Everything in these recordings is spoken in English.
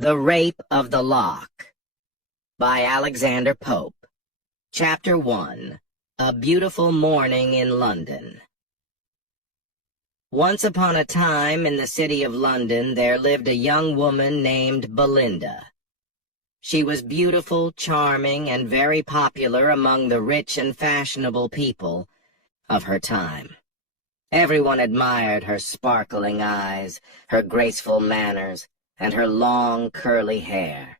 The Rape of the Lock by Alexander Pope. Chapter 1. A Beautiful Morning in London. Once upon a time in the city of London there lived a young woman named Belinda. She was beautiful, charming, and very popular among the rich and fashionable people of her time. Everyone admired her sparkling eyes, her graceful manners, and her long, curly hair.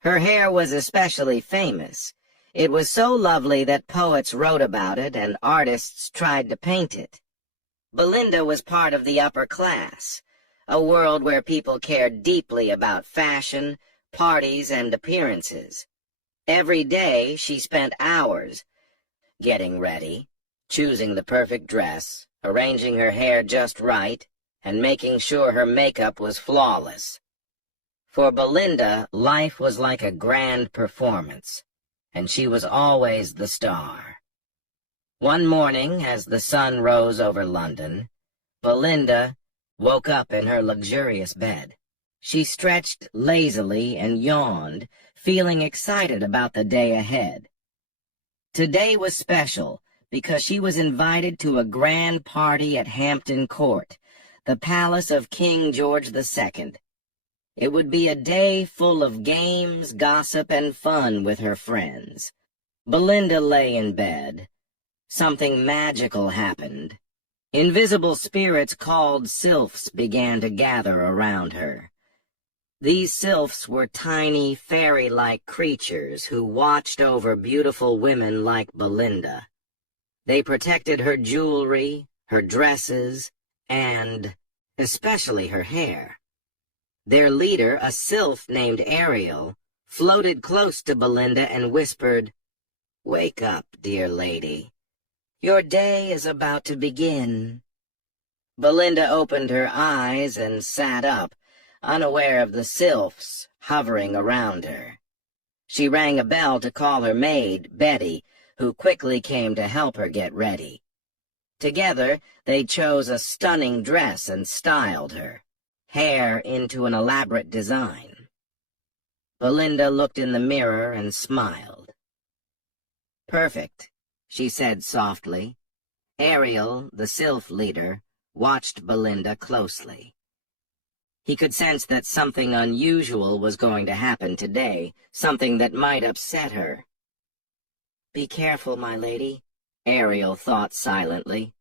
Her hair was especially famous. It was so lovely that poets wrote about it and artists tried to paint it. Belinda was part of the upper class, a world where people cared deeply about fashion, parties, and appearances. Every day she spent hours getting ready, choosing the perfect dress, arranging her hair just right, and making sure her makeup was flawless. For Belinda, life was like a grand performance, and she was always the star. One morning, as the sun rose over London, Belinda woke up in her luxurious bed. She stretched lazily and yawned, feeling excited about the day ahead. Today was special because she was invited to a grand party at Hampton Court, the palace of King George II. It would be a day full of games, gossip, and fun with her friends. Belinda lay in bed. Something magical happened. Invisible spirits called sylphs began to gather around her. These sylphs were tiny, fairy-like creatures who watched over beautiful women like Belinda. They protected her jewelry, her dresses, and especially her hair. Their leader, a sylph named Ariel, floated close to Belinda and whispered, "Wake up, dear lady. Your day is about to begin." Belinda opened her eyes and sat up, unaware of the sylphs hovering around her. She rang a bell to call her maid, Betty, who quickly came to help her get ready. Together, they chose a stunning dress and styled her hair into an elaborate design. Belinda looked in the mirror and smiled. "Perfect," she said softly. Ariel, the sylph leader, watched Belinda closely. He could sense that something unusual was going to happen today, something that might upset her. "Be careful, my lady," Ariel thought silently.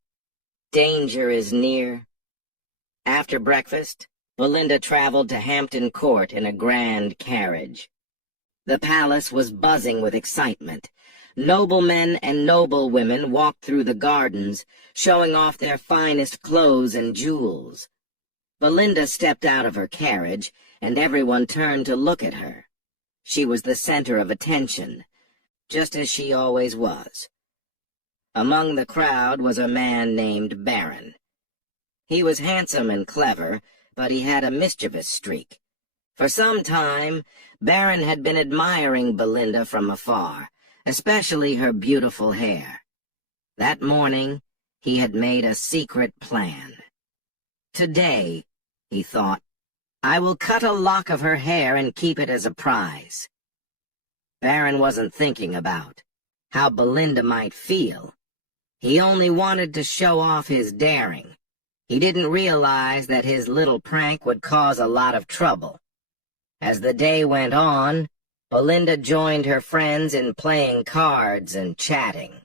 "Danger is near." After breakfast, Belinda traveled to Hampton Court in a grand carriage. The palace was buzzing with excitement. Noblemen and noblewomen walked through the gardens, showing off their finest clothes and jewels. Belinda stepped out of her carriage, and everyone turned to look at her. She was the center of attention, just as she always was. Among the crowd was a man named Baron. He was handsome and clever, but he had a mischievous streak. For some time, Baron had been admiring Belinda from afar, especially her beautiful hair. That morning, he had made a secret plan. "Today," he thought, "I will cut a lock of her hair and keep it as a prize." Baron wasn't thinking about how Belinda might feel. He only wanted to show off his daring. He didn't realize that his little prank would cause a lot of trouble. As the day went on, Belinda joined her friends in playing cards and chatting.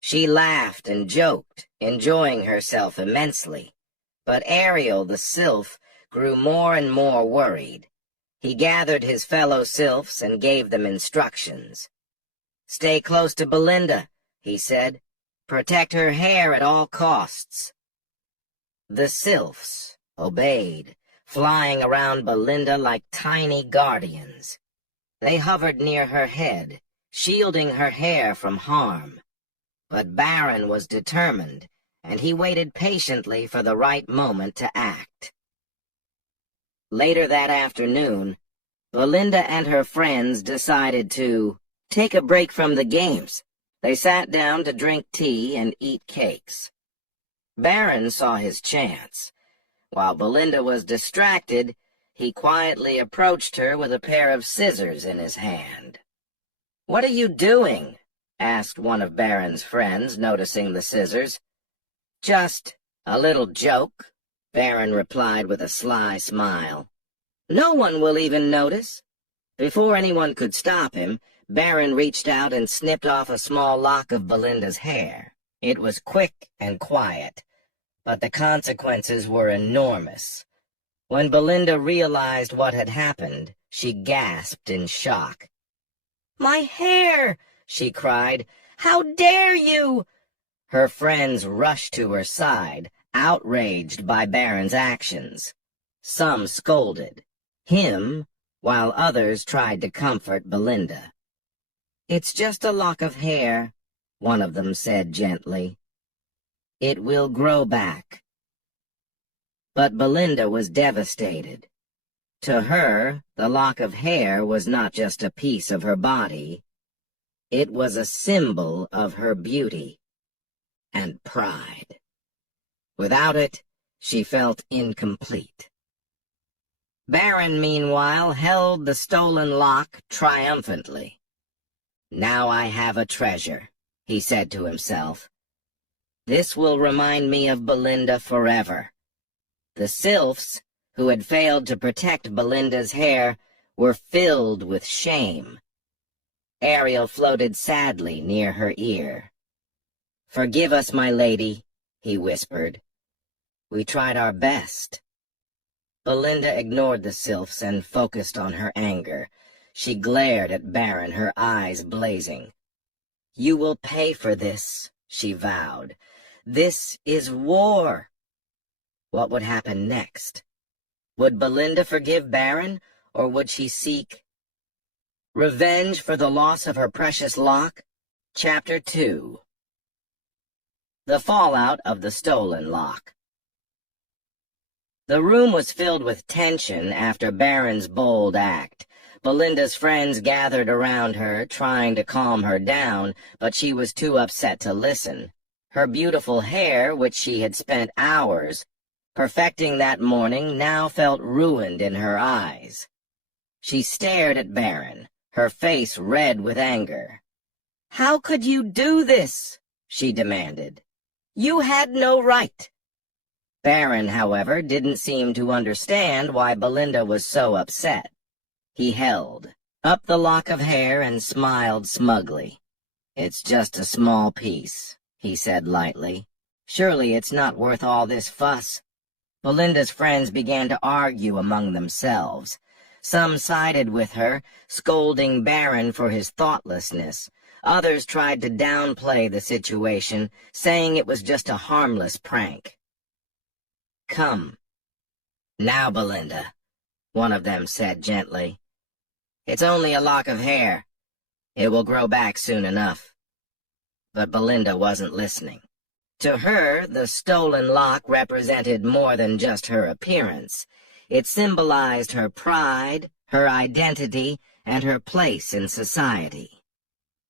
She laughed and joked, enjoying herself immensely. But Ariel, the sylph, grew more and more worried. He gathered his fellow sylphs and gave them instructions. "Stay close to Belinda," he said. "Protect her hair at all costs." The sylphs obeyed, flying around Belinda like tiny guardians. They hovered near her head, shielding her hair from harm. But Baron was determined, and he waited patiently for the right moment to act. Later that afternoon, Belinda and her friends decided to take a break from the games. They sat down to drink tea and eat cakes. Baron saw his chance. While Belinda was distracted, He quietly approached her with a pair of scissors in his hand. "What are you doing?" asked one of Baron's friends, noticing the scissors. "Just a little joke," Baron replied with a sly smile. "No one will even notice." Before anyone could stop him, Baron reached out and snipped off a small lock of Belinda's hair. It was quick and quiet, but the consequences were enormous. When Belinda realized what had happened, she gasped in shock. "My hair!" she cried. "How dare you!" Her friends rushed to her side, outraged by Baron's actions. Some scolded him, while others tried to comfort Belinda. "It's just a lock of hair," one of them said gently. "It will grow back." But Belinda was devastated. To her, the lock of hair was not just a piece of her body. It was a symbol of her beauty and pride. Without it, she felt incomplete. Baron, meanwhile, held the stolen lock triumphantly. "Now I have a treasure," he said to himself. "This will remind me of Belinda forever." The sylphs, who had failed to protect Belinda's hair, were filled with shame. Ariel floated sadly near her ear. "Forgive us, my lady," he whispered. "We tried our best." Belinda ignored the sylphs and focused on her anger. She glared at Baron, her eyes blazing. "You will pay for this," she vowed. "This is war." What would happen next? Would Belinda forgive Baron, or would she seek revenge for the loss of her precious lock? Chapter 2. The fallout of the stolen lock. The room was filled with tension after Baron's bold act. Belinda's friends gathered around her, trying to calm her down, but she was too upset to listen. Her beautiful hair, which she had spent hours perfecting that morning, now felt ruined in her eyes. She stared at Baron, her face red with anger. "How could you do this?" she demanded. "You had no right." Baron, however, didn't seem to understand why Belinda was so upset. He held up the lock of hair and smiled smugly. "It's just a small piece," he said lightly. "Surely it's not worth all this fuss." Belinda's friends began to argue among themselves. Some sided with her, scolding Baron for his thoughtlessness. Others tried to downplay the situation, saying it was just a harmless prank. "Come. Now, Belinda," one of them said gently. "It's only a lock of hair. It will grow back soon enough." But Belinda wasn't listening. To her, the stolen lock represented more than just her appearance. It symbolized her pride, her identity, and her place in society.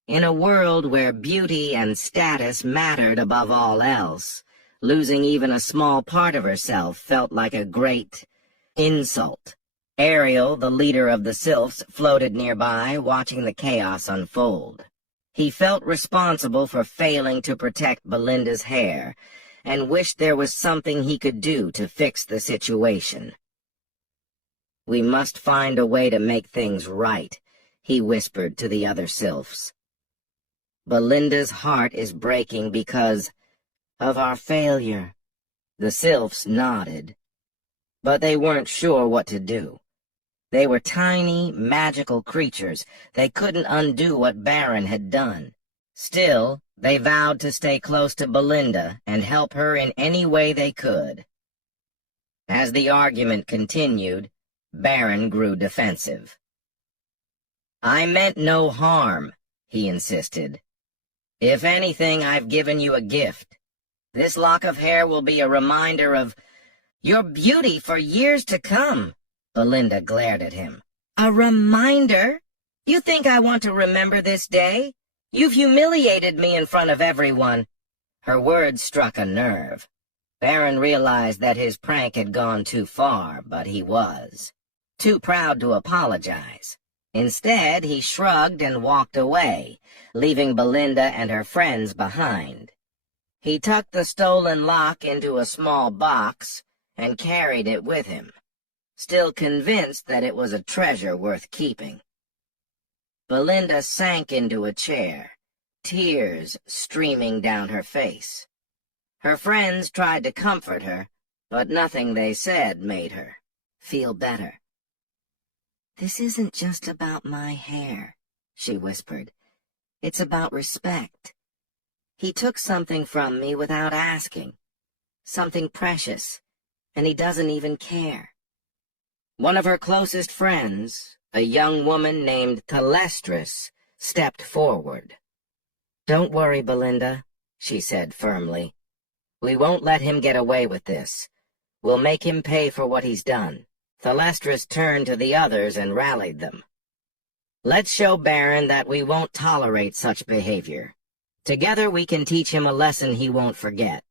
In a world where beauty and status mattered above all else, losing even a small part of herself felt like a great insult. Ariel, the leader of the sylphs, floated nearby, watching the chaos unfold. He felt responsible for failing to protect Belinda's hair, and wished there was something he could do to fix the situation. "We must find a way to make things right," he whispered to the other sylphs. "Belinda's heart is breaking because of our failure." The sylphs nodded, but they weren't sure what to do. They were tiny, magical creatures. They couldn't undo what Baron had done. Still, they vowed to stay close to Belinda and help her in any way they could. As the argument continued, Baron grew defensive. "I meant no harm," he insisted. "If anything, I've given you a gift. This lock of hair will be a reminder of your beauty for years to come." Belinda glared at him. "A reminder? You think I want to remember this day? You've humiliated me in front of everyone." Her words struck a nerve. Baron realized that his prank had gone too far, but he was too proud to apologize. Instead, he shrugged and walked away, leaving Belinda and her friends behind. He tucked the stolen lock into a small box and carried it with him, still convinced that it was a treasure worth keeping. Belinda sank into a chair, tears streaming down her face. Her friends tried to comfort her, but nothing they said made her feel better. "This isn't just about my hair," she whispered. "It's about respect. He took something from me without asking, something precious, and he doesn't even care." One of her closest friends, a young woman named Telestris, stepped forward. "Don't worry, Belinda," she said firmly. "We won't let him get away with this. We'll make him pay for what he's done." Telestris turned to the others and rallied them. "Let's show Baron that we won't tolerate such behavior. Together we can teach him a lesson he won't forget."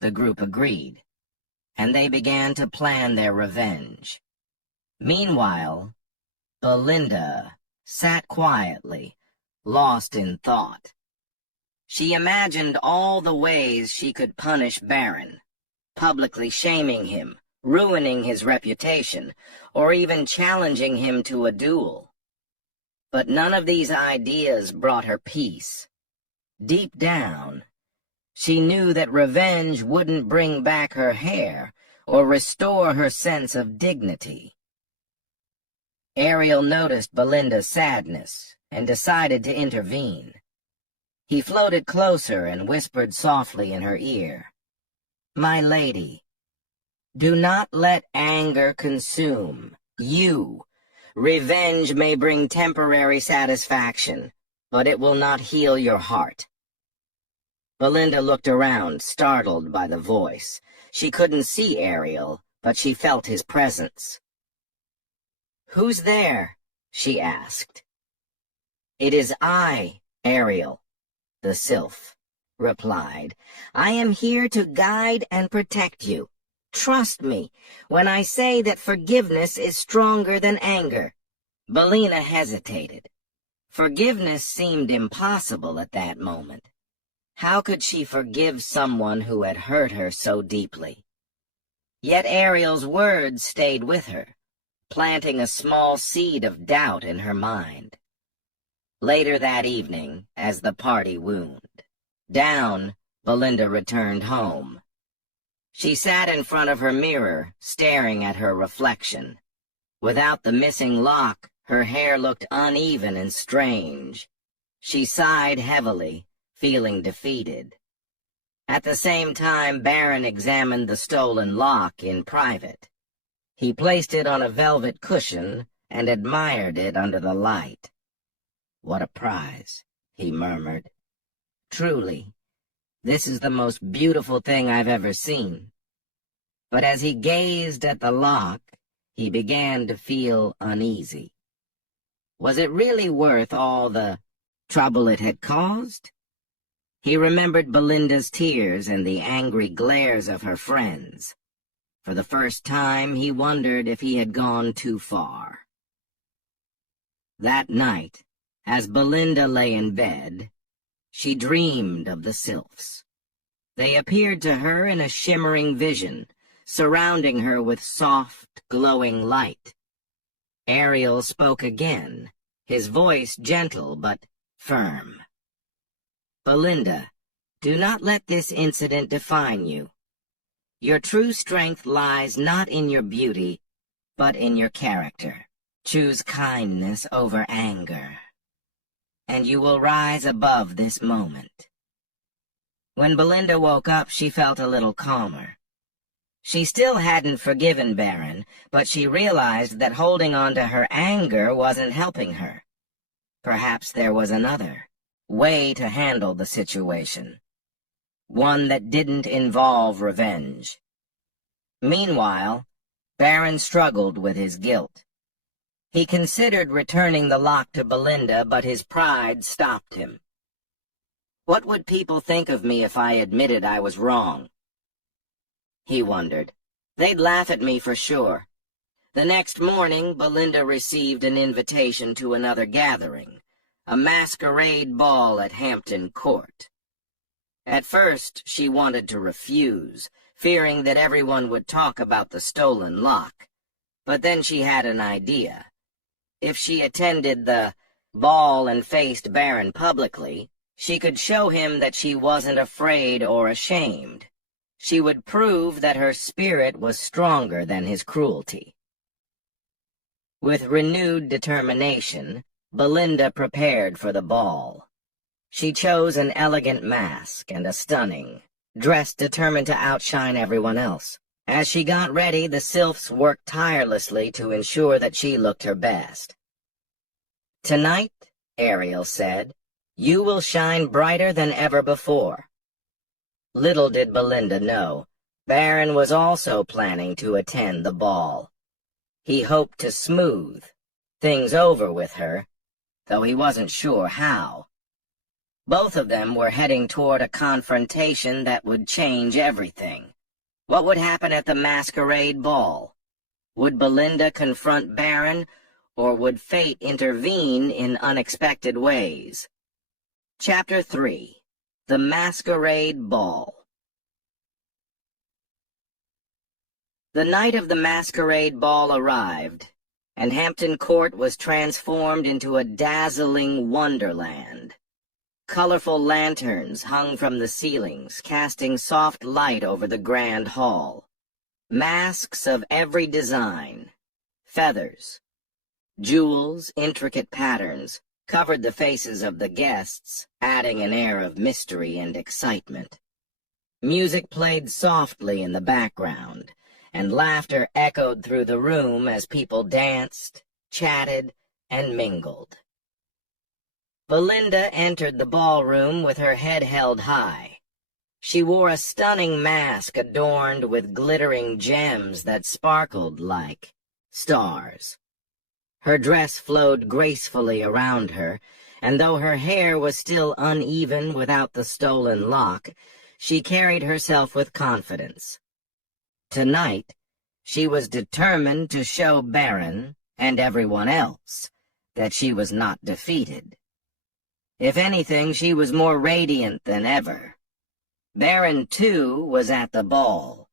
The group agreed, and they began to plan their revenge. Meanwhile, Belinda sat quietly, lost in thought. She imagined all the ways she could punish Baron, publicly shaming him, ruining his reputation, or even challenging him to a duel. But none of these ideas brought her peace. Deep down, she knew that revenge wouldn't bring back her hair or restore her sense of dignity. Ariel noticed Belinda's sadness and decided to intervene. He floated closer and whispered softly in her ear, "My lady, do not let anger consume you. Revenge may bring temporary satisfaction, but it will not heal your heart." Belinda looked around, startled by the voice. She couldn't see Ariel, but she felt his presence. "Who's there?" she asked. "It is I, Ariel," the sylph replied. "I am here to guide and protect you. Trust me when I say that forgiveness is stronger than anger." Belina hesitated. Forgiveness seemed impossible at that moment. How could she forgive someone who had hurt her so deeply? Yet Ariel's words stayed with her, planting a small seed of doubt in her mind. Later that evening, as the party wound down, Belinda returned home. She sat in front of her mirror, staring at her reflection. Without the missing lock, her hair looked uneven and strange. She sighed heavily, feeling defeated. At the same time, Baron examined the stolen lock in private. He placed it on a velvet cushion and admired it under the light. "What a prize," he murmured. "Truly, this is the most beautiful thing I've ever seen." But as he gazed at the lock, he began to feel uneasy. Was it really worth all the trouble it had caused? He remembered Belinda's tears and the angry glares of her friends. For the first time, he wondered if he had gone too far. That night, as Belinda lay in bed, she dreamed of the sylphs. They appeared to her in a shimmering vision, surrounding her with soft, glowing light. Ariel spoke again, his voice gentle but firm. "Belinda, do not let this incident define you. Your true strength lies not in your beauty, but in your character. Choose kindness over anger, and you will rise above this moment." When Belinda woke up, she felt a little calmer. She still hadn't forgiven Baron, but she realized that holding on to her anger wasn't helping her. Perhaps there was another way to handle the situation, one that didn't involve revenge. Meanwhile, Baron struggled with his guilt. He considered returning the lock to Belinda, but his pride stopped him. What would people think of me if I admitted I was wrong? He wondered. They'd laugh at me for sure. The next morning, Belinda received an invitation to another gathering, a masquerade ball at Hampton Court. At first, she wanted to refuse, fearing that everyone would talk about the stolen lock. But then she had an idea. If she attended the ball and faced Baron publicly, she could show him that she wasn't afraid or ashamed. She would prove that her spirit was stronger than his cruelty. With renewed determination, Belinda prepared for the ball. She chose an elegant mask and a stunning dress determined to outshine everyone else. As she got ready, the sylphs worked tirelessly to ensure that she looked her best. "Tonight," Ariel said, "you will shine brighter than ever before." Little did Belinda know, Baron was also planning to attend the ball. He hoped to smooth things over with her, though he wasn't sure how. Both of them were heading toward a confrontation that would change everything. What would happen at the masquerade ball? Would Belinda confront Baron, or would fate intervene in unexpected ways? Chapter 3. The Masquerade Ball. The night of the masquerade ball arrived, and Hampton Court was transformed into a dazzling wonderland. Colorful lanterns hung from the ceilings, casting soft light over the grand hall. Masks of every design, feathers, jewels, intricate patterns, covered the faces of the guests, adding an air of mystery and excitement. Music played softly in the background, and laughter echoed through the room as people danced, chatted, and mingled. Belinda entered the ballroom with her head held high. She wore a stunning mask adorned with glittering gems that sparkled like stars. Her dress flowed gracefully around her, and though her hair was still uneven without the stolen lock, she carried herself with confidence. Tonight, she was determined to show Baron, and everyone else, that she was not defeated. If anything, she was more radiant than ever. Baron, too, was at the ball.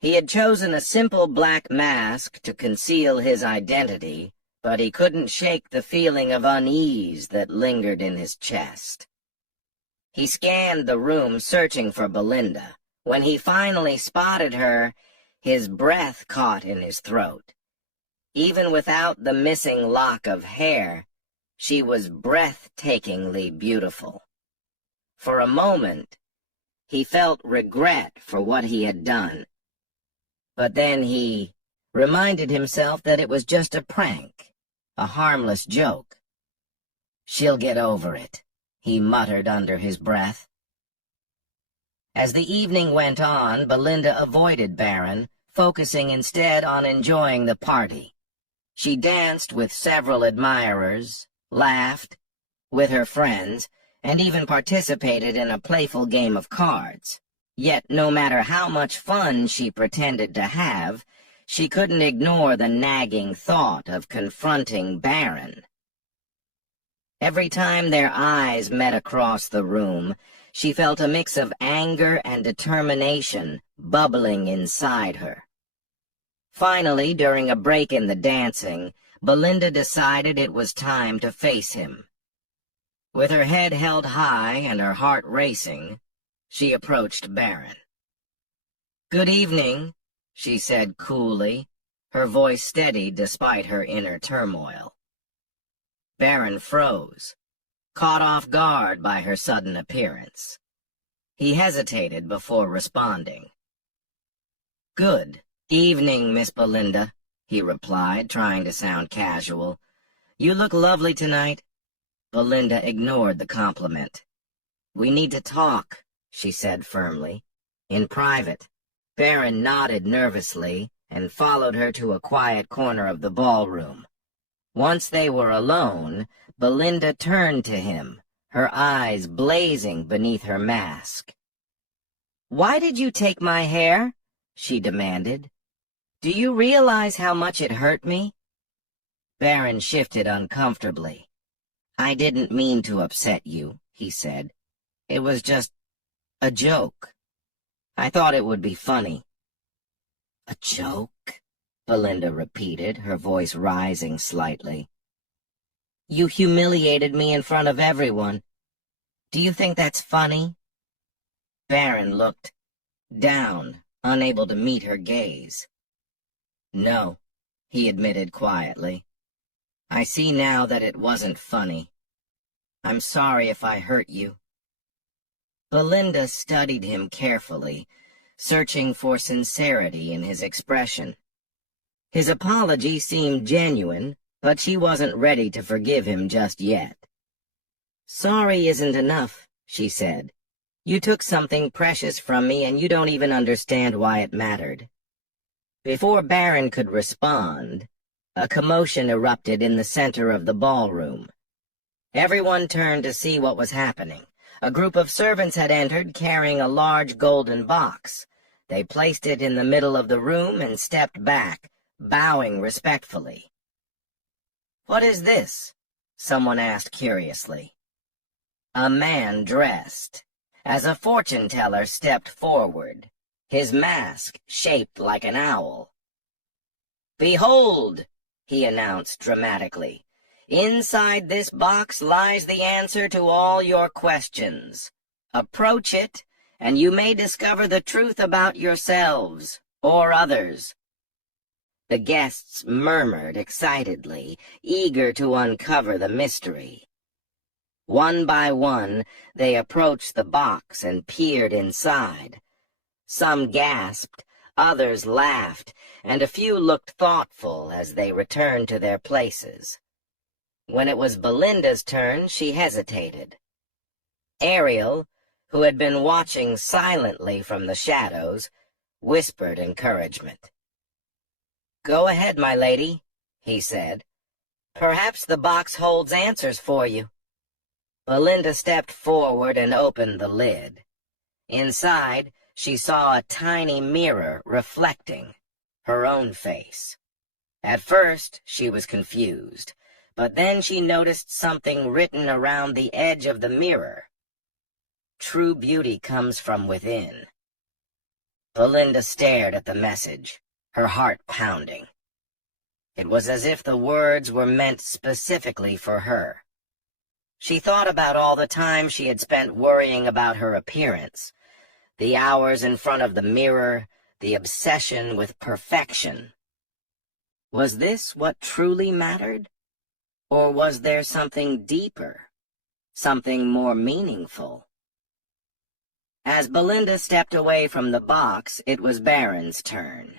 He had chosen a simple black mask to conceal his identity, but he couldn't shake the feeling of unease that lingered in his chest. He scanned the room, searching for Belinda. When he finally spotted her, his breath caught in his throat. Even without the missing lock of hair, she was breathtakingly beautiful. For a moment, he felt regret for what he had done. But then he reminded himself that it was just a prank, a harmless joke. "She'll get over it," he muttered under his breath. As the evening went on, Belinda avoided Baron, focusing instead on enjoying the party. She danced with several admirers, laughed with her friends, and even participated in a playful game of cards. Yet, no matter how much fun she pretended to have, she couldn't ignore the nagging thought of confronting Baron. Every time their eyes met across the room, she felt a mix of anger and determination bubbling inside her. Finally, during a break in the dancing, Belinda decided it was time to face him. With her head held high and her heart racing, she approached Baron. "Good evening," she said coolly, her voice steady despite her inner turmoil. Baron froze, caught off guard by her sudden appearance. He hesitated before responding. "Good evening, Miss Belinda," he replied, trying to sound casual. "You look lovely tonight." Belinda ignored the compliment. "We need to talk," she said firmly. "In private." Baron nodded nervously and followed her to a quiet corner of the ballroom. Once they were alone, Belinda turned to him, her eyes blazing beneath her mask. "Why did you take my hair?" she demanded. Do you realize how much it hurt me? Baron shifted uncomfortably. I didn't mean to upset you, he said. It was just a joke. I thought it would be funny. A joke? Belinda repeated, her voice rising slightly. You humiliated me in front of everyone. Do you think that's funny? Baron looked down, unable to meet her gaze. No, he admitted quietly. I see now that it wasn't funny. I'm sorry if I hurt you. Belinda studied him carefully, searching for sincerity in his expression. His apology seemed genuine, but she wasn't ready to forgive him just yet. Sorry isn't enough, she said. You took something precious from me and you don't even understand why it mattered. Before Baron could respond, a commotion erupted in the center of the ballroom. Everyone turned to see what was happening. A group of servants had entered carrying a large golden box. They placed it in the middle of the room and stepped back, bowing respectfully. What is this? Someone asked curiously. A man dressed as a fortune-teller stepped forward, his mask shaped like an owl. Behold, he announced dramatically, inside this box lies the answer to all your questions. Approach it, and you may discover the truth about yourselves or others. The guests murmured excitedly, eager to uncover the mystery. One by one, they approached the box and peered inside. Some gasped, others laughed, and a few looked thoughtful as they returned to their places. When it was Belinda's turn, she hesitated. Ariel, who had been watching silently from the shadows, whispered encouragement. Go ahead, my lady, he said. Perhaps the box holds answers for you. Belinda stepped forward and opened the lid. Inside, she saw a tiny mirror reflecting her own face. At first, she was confused, but then she noticed something written around the edge of the mirror. True beauty comes from within. Belinda stared at the message, her heart pounding. It was as if the words were meant specifically for her. She thought about all the time she had spent worrying about her appearance, the hours in front of the mirror, the obsession with perfection. Was this what truly mattered? Or was there something deeper, something more meaningful? As Belinda stepped away from the box, it was Baron's turn.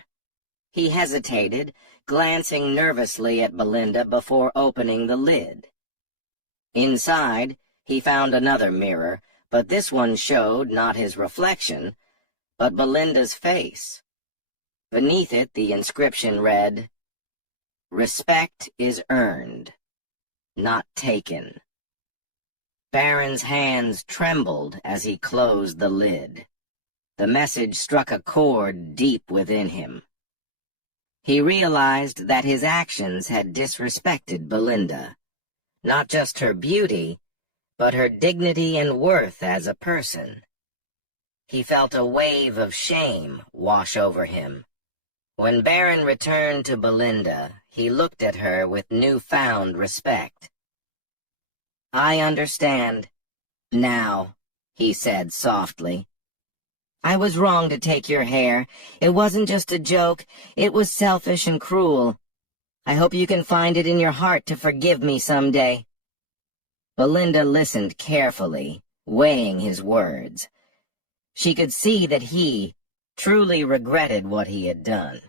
He hesitated, glancing nervously at Belinda before opening the lid. Inside, he found another mirror, but this one showed not his reflection, but Belinda's face. Beneath it, the inscription read, Respect is earned, not taken. Baron's hands trembled as he closed the lid. The message struck a chord deep within him. He realized that his actions had disrespected Belinda, not just her beauty, but her dignity and worth as a person. He felt a wave of shame wash over him. When Baron returned to Belinda, he looked at her with newfound respect. I understand now, he said softly. I was wrong to take your hair. It wasn't just a joke. It was selfish and cruel. I hope you can find it in your heart to forgive me someday. Belinda listened carefully, weighing his words. She could see that he truly regretted what he had done.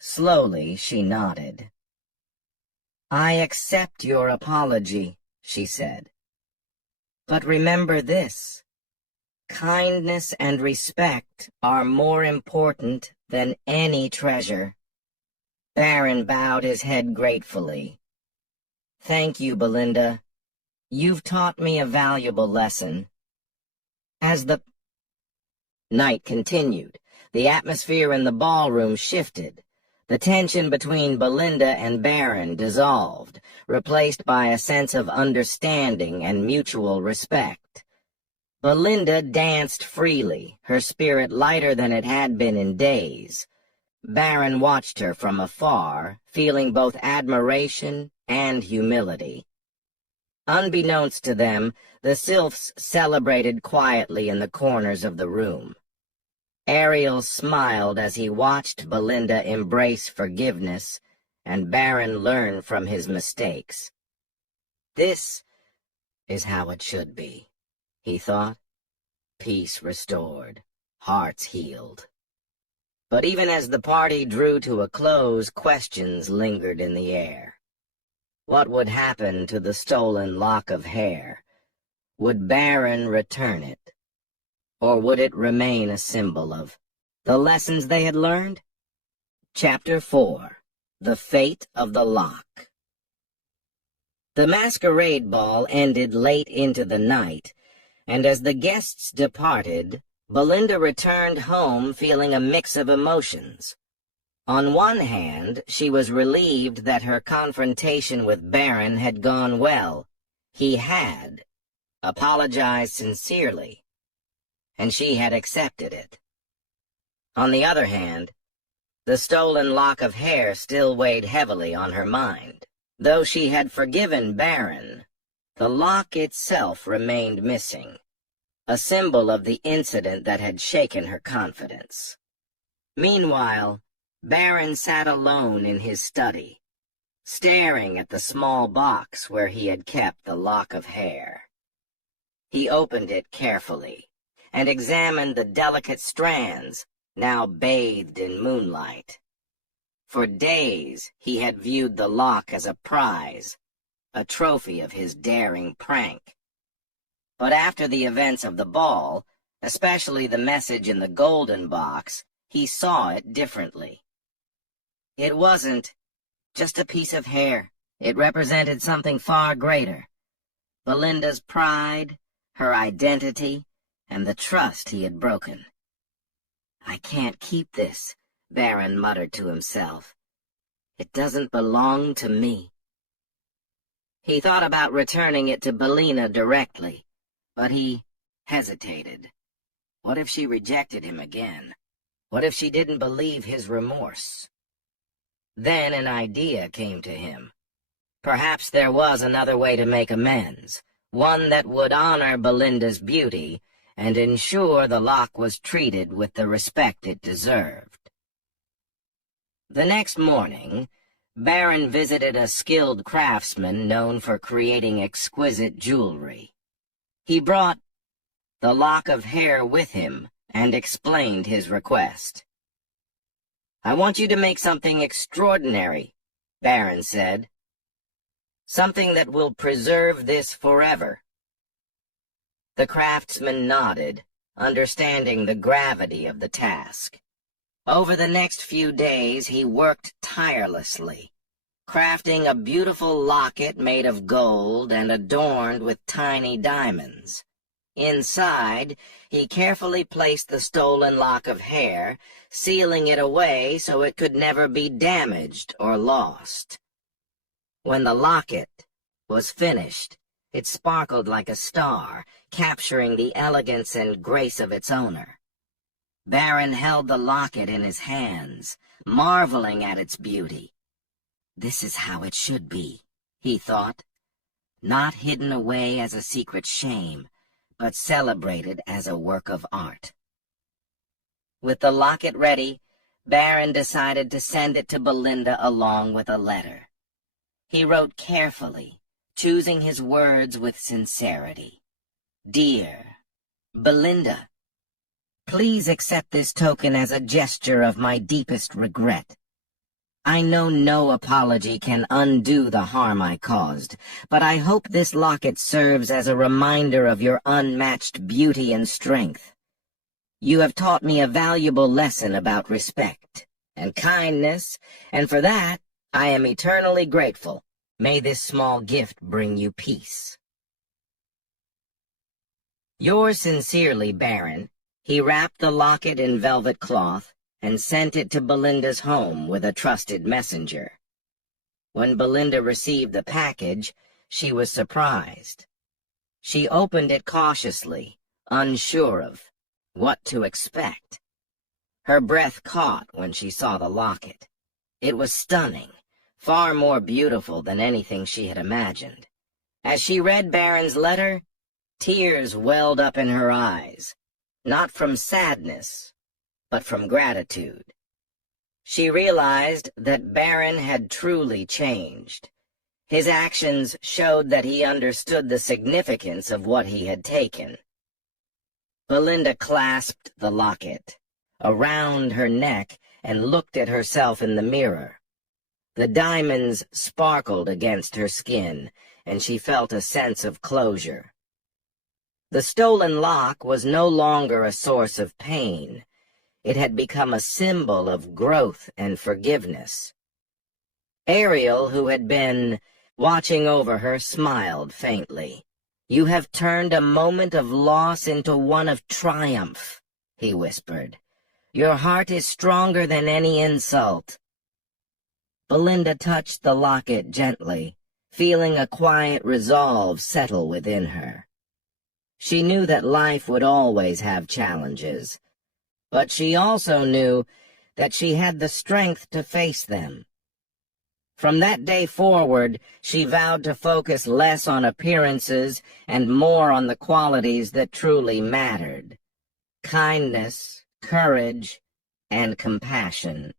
Slowly, she nodded. I accept your apology, she said. But remember this. Kindness and respect are more important than any treasure. Baron bowed his head gratefully. Thank you, Belinda. You've taught me a valuable lesson. As the night continued, the atmosphere in the ballroom shifted. The tension between Belinda and Baron dissolved, replaced by a sense of understanding and mutual respect. Belinda danced freely, her spirit lighter than it had been in days. Baron watched her from afar, feeling both admiration and humility. Unbeknownst to them, the sylphs celebrated quietly in the corners of the room. Ariel smiled as he watched Belinda embrace forgiveness, and Baron learn from his mistakes. This is how it should be, he thought. Peace restored, hearts healed. But even as the party drew to a close, questions lingered in the air. What would happen to the stolen lock of hair? Would Baron return it? Or would it remain a symbol of the lessons they had learned? Chapter 4. The Fate of the Lock. The masquerade ball ended late into the night, and as the guests departed, Belinda returned home feeling a mix of emotions. On one hand, she was relieved that her confrontation with Baron had gone well. He had apologized sincerely, and she had accepted it. On the other hand, the stolen lock of hair still weighed heavily on her mind. Though she had forgiven Baron, the lock itself remained missing, a symbol of the incident that had shaken her confidence. Meanwhile, Baron sat alone in his study, staring at the small box where he had kept the lock of hair. He opened it carefully and examined the delicate strands, now bathed in moonlight. For days he had viewed the lock as a prize, a trophy of his daring prank. But after the events of the ball, especially the message in the golden box, he saw it differently. It wasn't just a piece of hair. It represented something far greater. Belinda's pride, her identity, and the trust he had broken. "I can't keep this," Baron muttered to himself. "It doesn't belong to me." He thought about returning it to Belina directly, but he hesitated. What if she rejected him again? What if she didn't believe his remorse? Then an idea came to him. Perhaps there was another way to make amends, one that would honor Belinda's beauty and ensure the lock was treated with the respect it deserved. The next morning, Baron visited a skilled craftsman known for creating exquisite jewelry. He brought the lock of hair with him and explained his request. "I want you to make something extraordinary," Baron said. "Something that will preserve this forever." The craftsman nodded, understanding the gravity of the task. Over the next few days he worked tirelessly, crafting a beautiful locket made of gold and adorned with tiny diamonds. Inside, he carefully placed the stolen lock of hair, sealing it away so it could never be damaged or lost. When the locket was finished, it sparkled like a star, capturing the elegance and grace of its owner. Baron held the locket in his hands, marveling at its beauty. This is how it should be, he thought, not hidden away as a secret shame, but celebrated as a work of art. With the locket ready, Baron decided to send it to Belinda along with a letter. He wrote carefully, choosing his words with sincerity. "Dear Belinda, please accept this token as a gesture of my deepest regret. I know no apology can undo the harm I caused, but I hope this locket serves as a reminder of your unmatched beauty and strength. You have taught me a valuable lesson about respect and kindness, and for that I am eternally grateful. May this small gift bring you peace. Yours sincerely, Baron." He wrapped the locket in velvet cloth and sent it to Belinda's home with a trusted messenger. When Belinda received the package, she was surprised. She opened it cautiously, unsure of what to expect. Her breath caught when she saw the locket. It was stunning, far more beautiful than anything she had imagined. As she read Baron's letter, tears welled up in her eyes, not from sadness, but from gratitude. She realized that Baron had truly changed. His actions showed that he understood the significance of what he had taken. Belinda clasped the locket around her neck and looked at herself in the mirror. The diamonds sparkled against her skin, and she felt a sense of closure. The stolen lock was no longer a source of pain. It had become a symbol of growth and forgiveness. Ariel, who had been watching over her, smiled faintly. "You have turned a moment of loss into one of triumph," he whispered. "Your heart is stronger than any insult." Belinda touched the locket gently, feeling a quiet resolve settle within her. She knew that life would always have challenges, but she also knew that she had the strength to face them. From that day forward, she vowed to focus less on appearances and more on the qualities that truly mattered: kindness, courage, and compassion.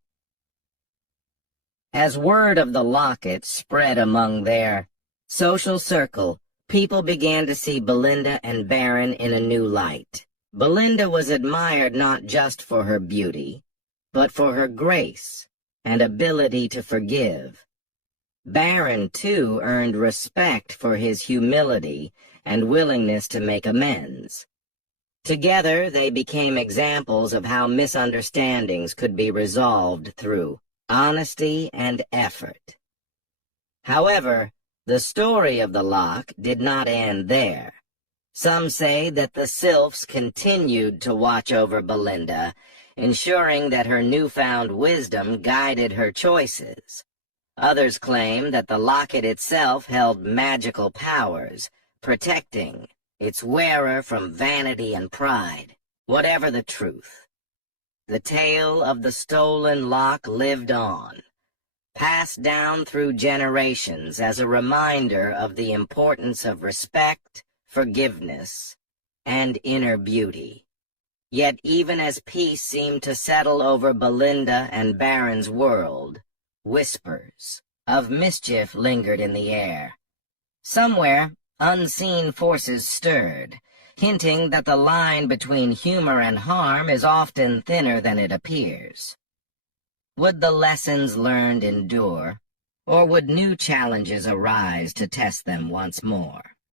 As word of the locket spread among their social circle, people began to see Belinda and Baron in a new light. Belinda was admired not just for her beauty, but for her grace and ability to forgive. Baron, too, earned respect for his humility and willingness to make amends. Together, they became examples of how misunderstandings could be resolved through honesty and effort. However, the story of the lock did not end there. Some say that the sylphs continued to watch over Belinda, ensuring that her newfound wisdom guided her choices. Others claim that the locket itself held magical powers, protecting its wearer from vanity and pride. Whatever the truth, the tale of the stolen lock lived on, passed down through generations as a reminder of the importance of respect, forgiveness, and inner beauty. Yet even as peace seemed to settle over Belinda and Baron's world, whispers of mischief lingered in the air. Somewhere, unseen forces stirred, hinting that the line between humor and harm is often thinner than it appears. Would the lessons learned endure, or would new challenges arise to test them once more?